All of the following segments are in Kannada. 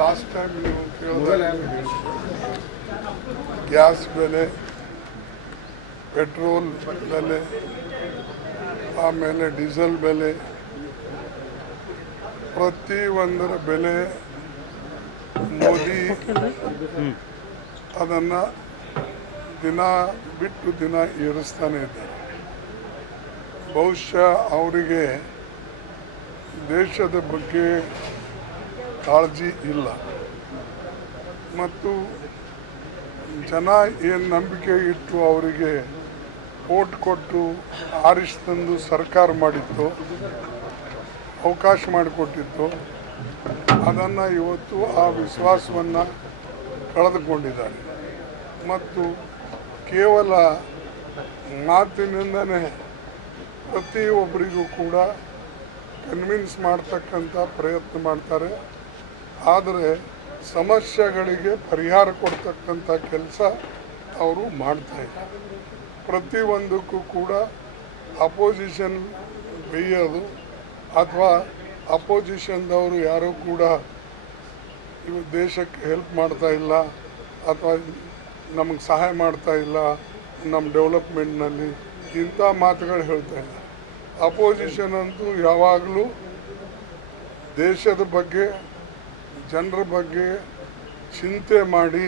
ಲಾಸ್ಟ್ ಟೈಮ್ ನೀವು ಕೇಳಿದಾಗ ಗ್ಯಾಸ್ ಬೆಲೆ, ಪೆಟ್ರೋಲ್ ಬೆಲೆ, ಆಮೇಲೆ ಡೀಸೆಲ್ ಬೆಲೆ, ಪ್ರತಿಯೊಂದರ ಬೆಲೆ ಮೋದಿ ಅದನ್ನು ದಿನ ಬಿಟ್ಟು ದಿನ ಏರಿಸ್ತಾನೆ ಇದ್ದಾರೆ. ಬಹುಶಃ ಅವರಿಗೆ ದೇಶದ ಬಗ್ಗೆ ಕಾಳಜಿ ಇಲ್ಲ ಮತ್ತು ಜನ ಏನು ನಂಬಿಕೆ ಇಟ್ಟು ಅವರಿಗೆ ಓಟ್ ಕೊಟ್ಟು ಆರಿಸಿ ತಂದು ಸರ್ಕಾರ ಮಾಡಿತ್ತು, ಅವಕಾಶ ಮಾಡಿಕೊಟ್ಟಿತ್ತು, ಅದನ್ನು ಇವತ್ತು ಆ ವಿಶ್ವಾಸವನ್ನು ಕಳೆದುಕೊಂಡಿದ್ದಾರೆ ಮತ್ತು ಕೇವಲ ಮಾತಿನಿಂದನೇ ಪ್ರತಿಯೊಬ್ಬರಿಗೂ ಕೂಡ ಕನ್ವಿನ್ಸ್ ಮಾಡ್ತಕ್ಕಂಥ ಪ್ರಯತ್ನ ಮಾಡ್ತಾರೆ. ಆದರೆ ಸಮಸ್ಯೆಗಳಿಗೆ ಪರಿಹಾರ ಕೊಡ್ತಕ್ಕಂಥ ಕೆಲಸ ಅವರು ಮಾಡ್ತಾಯಿದ್ದಾರೆ. ಪ್ರತಿಯೊಂದಕ್ಕೂ ಕೂಡ ಅಪೋಸಿಷನ್ ಬೇಯೋದು ಅಥವಾ ಅಪೋಸಿಷನ್ದವರು ಯಾರೂ ಕೂಡ ಇವು ದೇಶಕ್ಕೆ ಹೆಲ್ಪ್ ಮಾಡ್ತಾ ಇಲ್ಲ ಅಥವಾ ನಮಗೆ ಸಹಾಯ ಮಾಡ್ತಾ ಇಲ್ಲ ನಮ್ಮ ಡೆವಲಪ್ಮೆಂಟ್ನಲ್ಲಿ, ಇಂಥ ಮಾತುಗಳು ಹೇಳ್ತಾ ಇದ್ದಾರೆ. ಅಪೋಸಿಷನ್ ಅಂತೂ ಯಾವಾಗಲೂ ದೇಶದ ಬಗ್ಗೆ, ಜನರ ಬಗ್ಗೆ ಚಿಂತೆ ಮಾಡಿ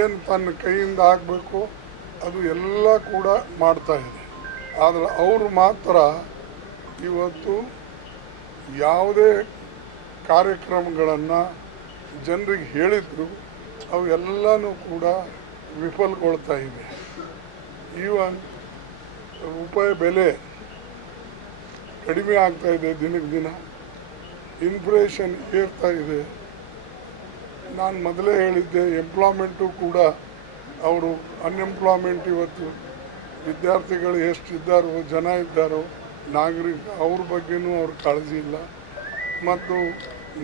ಏನು ತನ್ನ ಕೈಯಿಂದ ಆಗಬೇಕು ಅದು ಎಲ್ಲ ಕೂಡ ಮಾಡ್ತಾ ಇದೆ. ಆದರೆ ಅವರು ಮಾತ್ರ ಇವತ್ತು ಯಾವುದೇ ಕಾರ್ಯಕ್ರಮಗಳನ್ನು ಜನರಿಗೆ ಹೇಳಿದ್ರು ಅವು ಎಲ್ಲನೂ ಕೂಡ ವಿಫಲಗೊಳ್ತಾ ಇವೆ. ಈವನ್ ರೂಪಾಯಿ ಬೆಲೆ ಕಡಿಮೆ ಆಗ್ತಾ ಇದೆ, ದಿನಕ್ಕೆ ದಿನ ಇನ್ಫ್ಲೇಷನ್ ಏರ್ತಾ ಇದೆ. ನಾನು ಮೊದಲೇ ಹೇಳಿದ್ದೆ, ಎಂಪ್ಲಾಯ್ಮೆಂಟು ಕೂಡ ಅವರು ಅನ್ಎಂಪ್ಲಾಯ್ಮೆಂಟ್ ಇವತ್ತು ವಿದ್ಯಾರ್ಥಿಗಳು ಎಷ್ಟಿದ್ದಾರೋ, ಜನ ಇದ್ದಾರೋ, ನಾಗರಿಕ ಅವ್ರ ಬಗ್ಗೆನೂ ಅವ್ರ ಕಾಳಜಿ ಇಲ್ಲ. ಮತ್ತು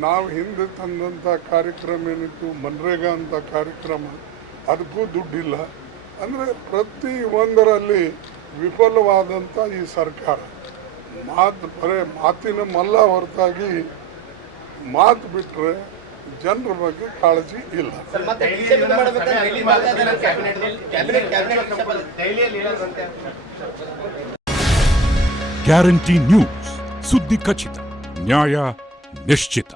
ನಾವು ಹಿಂದೆ ತಂದಂಥ ಕಾರ್ಯಕ್ರಮ ಏನಿತ್ತು ಮನ್ರೇಗಾ ಅಂತ ಕಾರ್ಯಕ್ರಮ, ಅದಕ್ಕೂ ದುಡ್ಡಿಲ್ಲ. ಅಂದರೆ ಪ್ರತಿ ಒಂದರಲ್ಲಿ ವಿಫಲವಾದಂಥ ಈ ಸರ್ಕಾರ ಬರೇ ಮಾತಿನ ಮಲ್ಲ ಹೊರತಾಗಿ ಮಾತು ಬಿಟ್ಟರೆ ಜನರ ಬಗ್ಗೆ ಕಾಳಜಿ ಇಲ್ಲ. ಗ್ಯಾರಂಟಿ ನ್ಯೂಸ್, ಸುದ್ದಿ ಖಚಿತ, ನ್ಯಾಯ ನಿಶ್ಚಿತ.